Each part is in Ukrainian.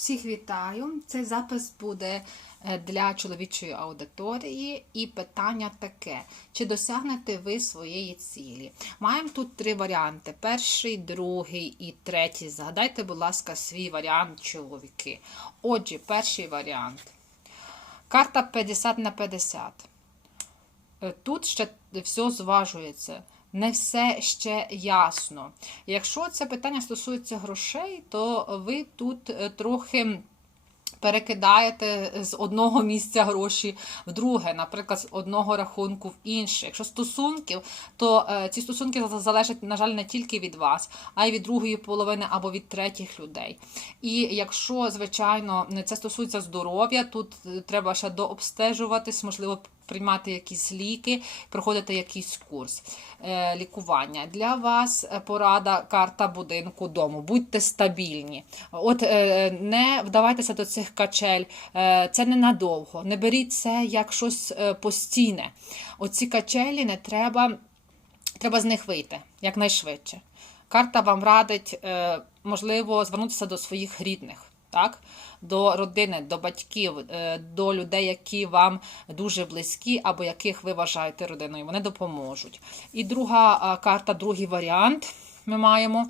Всіх вітаю! Цей запис буде е, для чоловічої аудиторії, і питання таке: чи досягнете ви своєї цілі? Маємо тут три варіанти: перший, другий і третій. Згадайте, будь ласка, свій варіант, чоловіки. Отже, перший варіант. Карта 50 на 50. Е, Тут ще все зважується. Не все ще ясно. Якщо це питання стосується грошей, то ви тут е, трохи перекидаєте з одного місця гроші в друге, наприклад, з одного рахунку в інше. Якщо стосунків, то е, ці стосунки залежать, на жаль, не тільки від вас, а й від другої половини або від третіх людей. І якщо, звичайно, це стосується здоров'я, тут е, треба ще дообстежуватись, можливо, приймати якісь ліки, проходити якийсь курс е, лікування. Для вас е, порада карта будинку дому. Будьте стабільні. От е, не вдавайтеся до цих качель, це ненадовго. Не беріть це як щось постійне. Оці качелі не треба, треба з них вийти якнайшвидше. Карта вам радить, можливо, звернутися до своїх рідних. Так, до родини, до батьків, е, до людей, які вам дуже близькі, або яких ви вважаєте родиною, вони допоможуть. І друга карта, другий варіант ми маємо.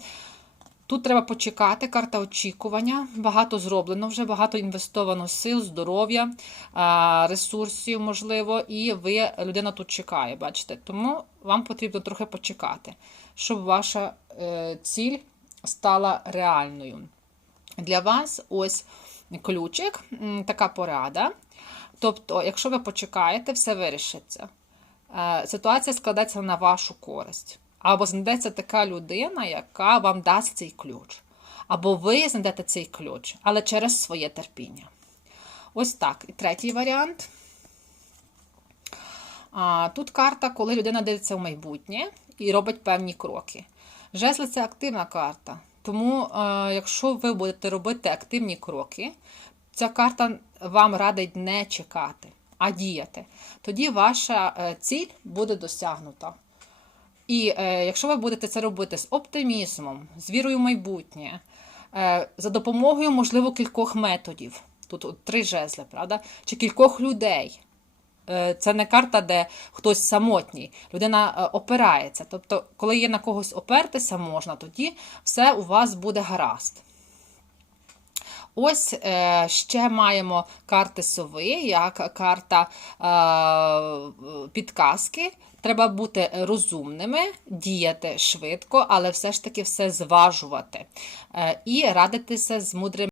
Тут треба почекати, карта очікування. Багато зроблено вже, багато інвестовано сил, здоров'я, ресурсів, можливо, і ви людина тут чекає, бачите. Тому вам потрібно трохи почекати, щоб ваша е, ціль стала реальною. Для вас ось ключик, така порада. Тобто, якщо ви почекаєте, все вирішиться. Е, Ситуація складеться на вашу користь. Або знайдеться така людина, яка вам дасть цей ключ. Або ви знайдете цей ключ, але через своє терпіння. Ось так. І третій варіант. Тут карта, коли людина дивиться в майбутнє і робить певні кроки. Жезли це активна карта. Тому, е, якщо ви будете робити активні кроки, ця карта вам радить не чекати, а діяти. Тоді ваша е, ціль буде досягнута. І е, якщо ви будете це робити з оптимізмом, з вірою в майбутнє, за допомогою, можливо, кількох методів, тут три жезли, правда, чи кількох людей. Е, Це не карта, де хтось самотній, людина е, опирається. Тобто, коли є на когось опертися можна, тоді все у вас буде гаразд. Ось е, ще маємо карти сови, як карта підказки. Треба бути розумними, діяти швидко, але все ж таки все зважувати і радитися з мудрими.